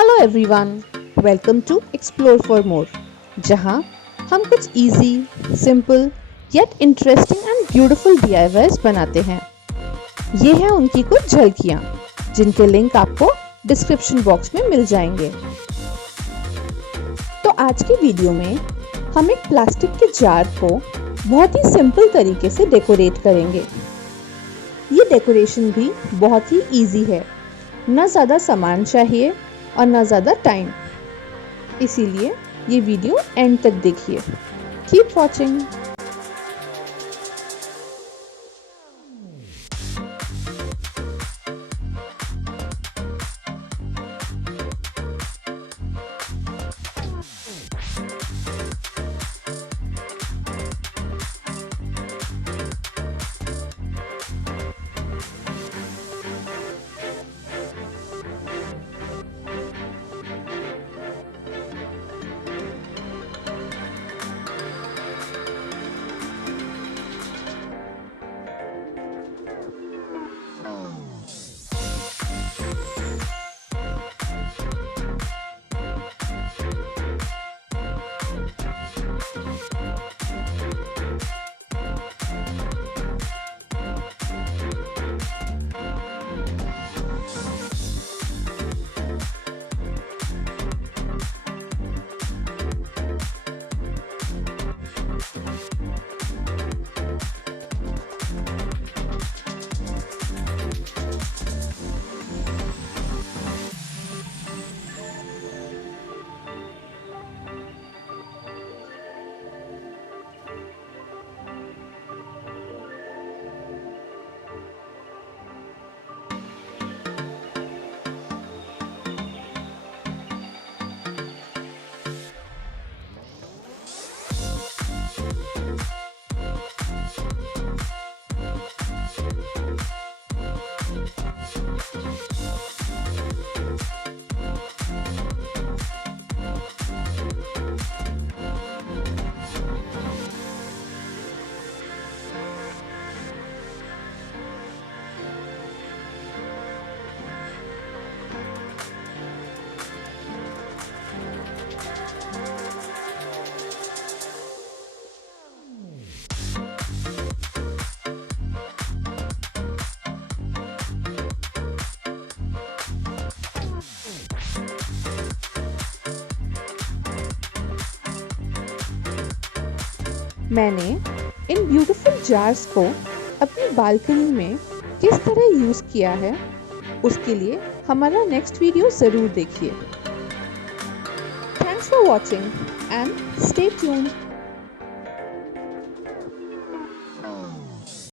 Hello everyone, welcome to explore for more, जहां हम कुछ easy, simple yet interesting and beautiful DIYs बनाते हैं। ये हैं उनकी कुछ झलकियां, जिनके लिंक आपको डिस्क्रिप्शन बॉक्स में मिल जाएंगे। तो आज की वीडियो में हम एक प्लास्टिक के जार को बहुत ही सिंपल तरीके से डेकोरेट करेंगे। ये डेकोरेशन भी बहुत ही इजी है, ना ज़्यादा सामान चाहिए और ना ज़्यादा टाइम। इसीलिए ये वीडियो एंड तक देखिए। Keep watching. मैंने इन ब्यूटीफुल जार्स को अपनी बालकनी में किस तरह यूज़ किया है, उसके लिए हमारा नेक्स्ट वीडियो ज़रूर देखिए। Thanks for watching and stay tuned.